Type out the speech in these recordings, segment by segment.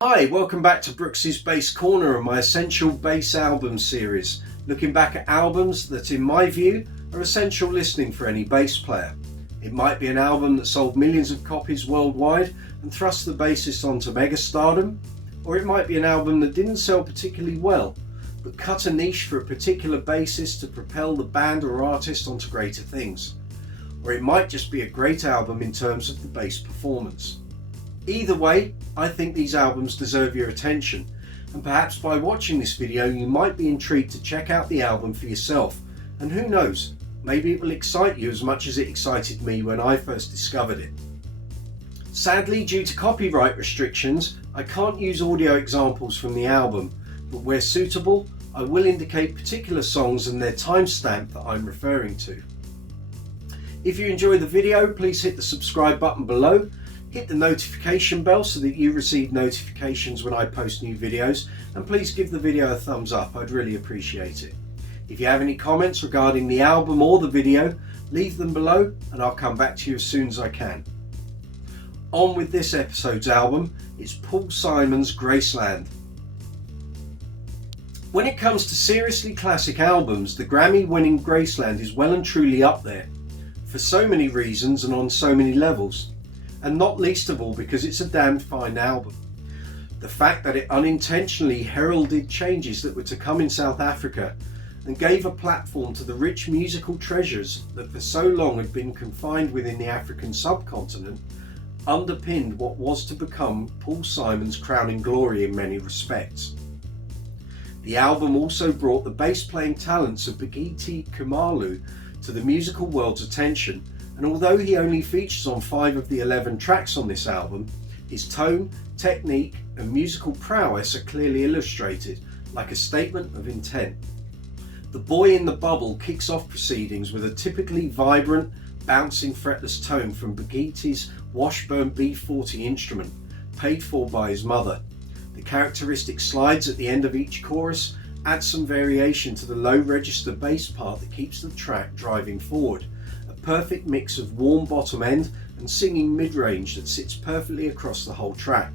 Hi, welcome back to Brooksy's Bass Corner and my Essential Bass Albums series, looking back at albums that in my view are essential listening for any bass player. It might be an album that sold millions of copies worldwide and thrust the bassist onto megastardom, or it might be an album that didn't sell particularly well, but cut a niche for a particular bassist to propel the band or artist onto greater things. Or it might just be a great album in terms of the bass performance. Either way, I think these albums deserve your attention, and perhaps by watching this video you might be intrigued to check out the album for yourself, and who knows, maybe it will excite you as much as it excited me when I first discovered it. Sadly, due to copyright restrictions, I can't use audio examples from the album, but where suitable, I will indicate particular songs and their timestamp that I'm referring to. If you enjoy the video, please hit the subscribe button below. Hit the notification bell so that you receive notifications when I post new videos, and please give the video a thumbs up, I'd really appreciate it. If you have any comments regarding the album or the video, leave them below and I'll come back to you as soon as I can. On with this episode's album, it's Paul Simon's Graceland. When it comes to seriously classic albums, the Grammy-winning Graceland is well and truly up there, for so many reasons and on so many levels. And not least of all because it's a damned fine album. The fact that it unintentionally heralded changes that were to come in South Africa and gave a platform to the rich musical treasures that for so long had been confined within the African subcontinent underpinned what was to become Paul Simon's crowning glory in many respects. The album also brought the bass playing talents of Bakithi Kumalo to the musical world's attention, and although he only features on 5 of the 11 tracks on this album, his tone, technique and musical prowess are clearly illustrated, like a statement of intent. The Boy in the Bubble kicks off proceedings with a typically vibrant, bouncing fretless tone from Bakithi's Washburn B40 instrument, paid for by his mother. The characteristic slides at the end of each chorus add some variation to the low register bass part that keeps the track driving forward. Perfect mix of warm bottom end and singing mid-range that sits perfectly across the whole track.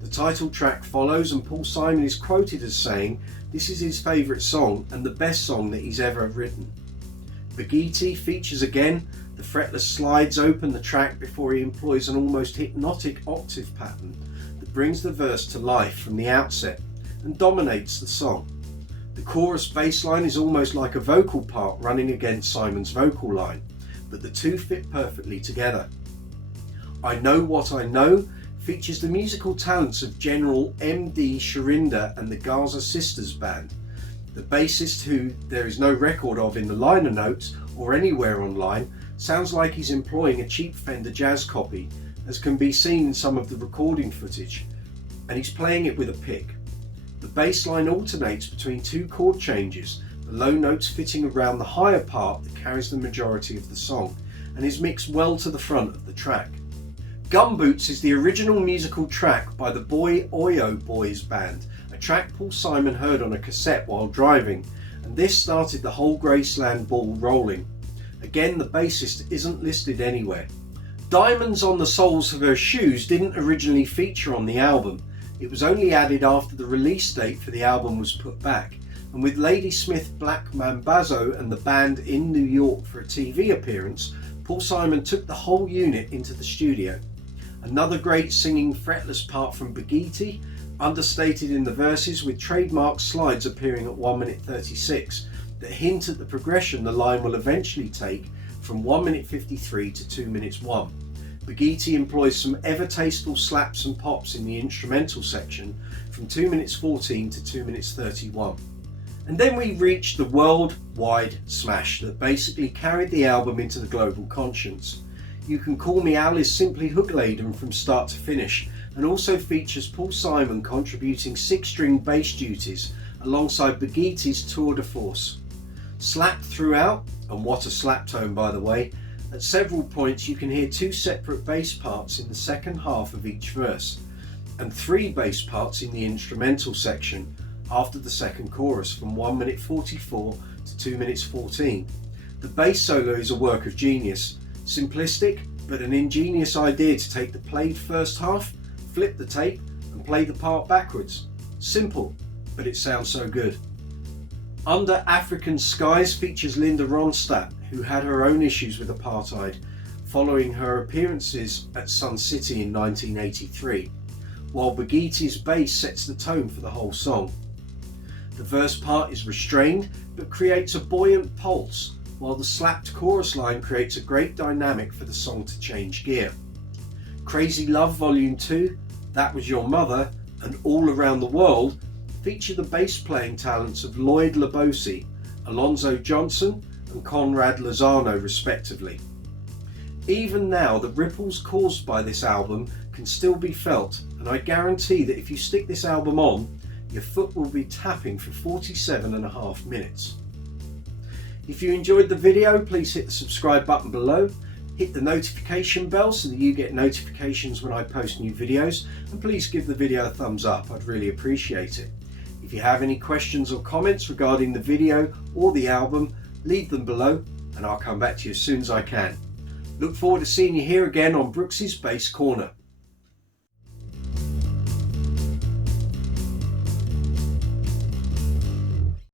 The title track follows and Paul Simon is quoted as saying this is his favourite song and the best song that he's ever written. Bakithi features again, the fretless slides open the track before he employs an almost hypnotic octave pattern that brings the verse to life from the outset and dominates the song. The chorus bass line is almost like a vocal part running against Simon's vocal line, but the two fit perfectly together. I Know What I Know features the musical talents of General M.D. Shurinder and the Gaza Sisters Band. The bassist, who there is no record of in the liner notes or anywhere online, sounds like he's employing a cheap Fender Jazz copy, as can be seen in some of the recording footage, and he's playing it with a pick. The bass line alternates between 2 chord changes, the low notes fitting around the higher part that carries the majority of the song and is mixed well to the front of the track. Gumboots is the original musical track by the Boy Oyo Boys band, a track Paul Simon heard on a cassette while driving, and this started the whole Graceland ball rolling. Again, the bassist isn't listed anywhere. Diamonds on the Soles of Her Shoes didn't originally feature on the album. It was only added after the release date for the album was put back, and with Ladysmith Black Mambazo and the band in New York for a TV appearance, Paul Simon took the whole unit into the studio. Another great singing fretless part from Bakithi, understated in the verses with trademark slides appearing at 1 minute 36 that hint at the progression the line will eventually take from 1 minute 53 to 2 minutes 1. Bakithi employs some ever tasteful slaps and pops in the instrumental section from 2 minutes 14 to 2 minutes 31. And then we reached the worldwide smash that basically carried the album into the global conscience. You Can Call Me Al is simply hook-laden from start to finish and also features Paul Simon contributing 6-string bass duties alongside Bakithi's tour de force. Slapped throughout, and what a slap tone by the way, at several points you can hear 2 separate bass parts in the second half of each verse and 3 bass parts in the instrumental section after the second chorus from 1 minute 44 to 2 minutes 14. The bass solo is a work of genius, simplistic but an ingenious idea to take the played first half, flip the tape and play the part backwards. Simple, but it sounds so good. Under African Skies features Linda Ronstadt, who had her own issues with apartheid following her appearances at Sun City in 1983, while Bagithi's bass sets the tone for the whole song. The verse part is restrained but creates a buoyant pulse, while the slapped chorus line creates a great dynamic for the song to change gear. Crazy Love Volume 2, That Was Your Mother, and All Around the World feature the bass playing talents of Lloyd Labosi, Alonzo Johnson and Conrad Lozano respectively. Even now, the ripples caused by this album can still be felt, and I guarantee that if you stick this album on, your foot will be tapping for 47.5 minutes. If you enjoyed the video, please hit the subscribe button below, hit the notification bell so that you get notifications when I post new videos, and please give the video a thumbs up, I'd really appreciate it. If you have any questions or comments regarding the video or the album, leave them below and I'll come back to you as soon as I can. Look forward to seeing you here again on Brooksy's Bass Corner.